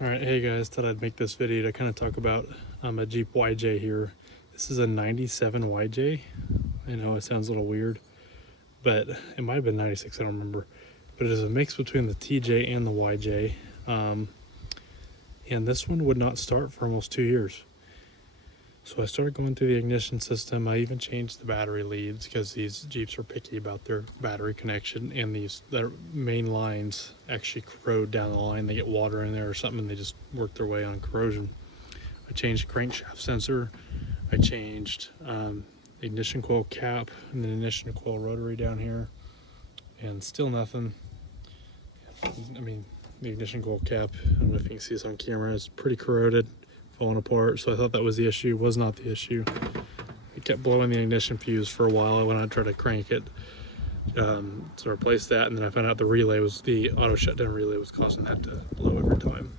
Alright, hey guys, thought I'd make this video to kind of talk about a Jeep YJ here. This is a 97 YJ. I know it sounds a little weird, but it might have been 96, I don't remember. But it is a mix between the TJ and the YJ. And this one would not start for almost 2 years. So I started going through the ignition system. I even changed the battery leads because these Jeeps are picky about their battery connection, and their main lines actually corrode down the line. They get water in there or something and they just work their way on corrosion. I changed the crankshaft sensor. I changed the ignition coil cap and the ignition coil rotary down here, and still nothing. I mean, the ignition coil cap, I don't know if you can see this on camera, is pretty corroded, falling apart. So I thought that was the issue. Was not the issue. It kept blowing the ignition fuse for a while. I went out to try to crank it to replace that, and then I found out the auto shutdown relay was causing that to blow every time.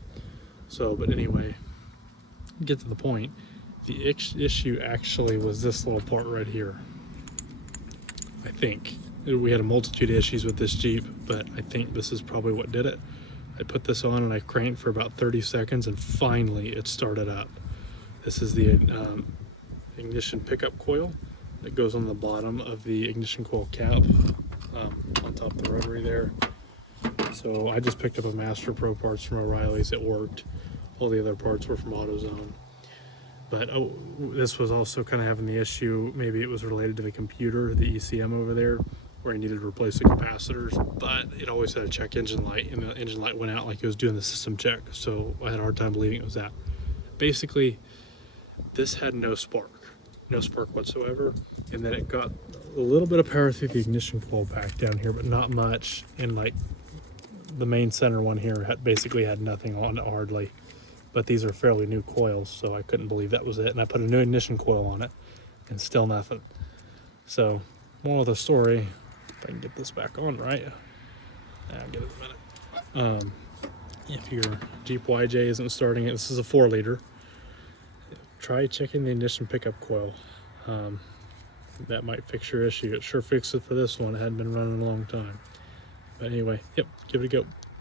So, but anyway, get to the point. The issue actually was this little part right here. I think we had a multitude of issues with this Jeep, but I think this is probably what did it. I put this on and I cranked for about 30 seconds and finally it started up. This is the ignition pickup coil that goes on the bottom of the ignition coil cap, on top of the rotary there. So I just picked up a Master Pro parts from O'Reilly's. It worked. All the other parts were from AutoZone. But this was also kind of having the issue, maybe it was related to the computer, the ECM over there, where I needed to replace the capacitors, but it always had a check engine light, and the engine light went out like it was doing the system check, so I had a hard time believing it was that. Basically, this had no spark whatsoever, and then it got a little bit of power through the ignition coil pack down here, but not much, and like the main center one here basically had nothing on it hardly. But these are fairly new coils, so I couldn't believe that was it. And I put a new ignition coil on it, and still nothing. So, moral of the story, if I can get this back on right, I'll get it in a minute. If your Jeep YJ isn't starting it, this is a 4-liter, try checking the ignition pickup coil. That might fix your issue. It sure fixed it for this one. It hadn't been running a long time. But anyway, yep, give it a go.